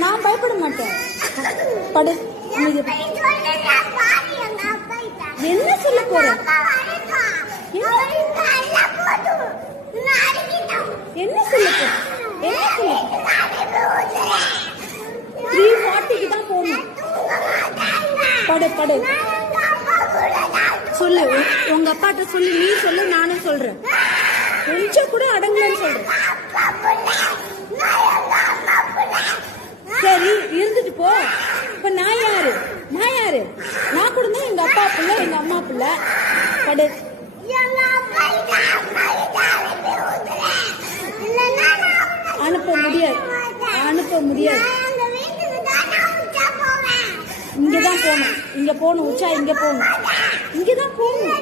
நான் பயப்பட மாட்டேன். படு. என்ன சொல்ல போற? என்ன சொல்ல போற? 3:40க்கு தான் போகணும். படு. சொல்லு, உங்க அப்பாட்ட சொல்லு. நீ சொல்லு, நானும் சொல்றேன். கொஞ்சம் கூட அடங்கலன்னு சொல்றேன். சரி, இருந்துட்டு போ. இப்ப நான் யாரு? நான் கூட தான் எங்க அப்பா பிள்ளை, எங்க அம்மா பிள்ளை. படு. அனுப்ப முடியாது. இங்கதான் போகணும். உச்சா இங்க போகணும். இங்கதான் போகணும்.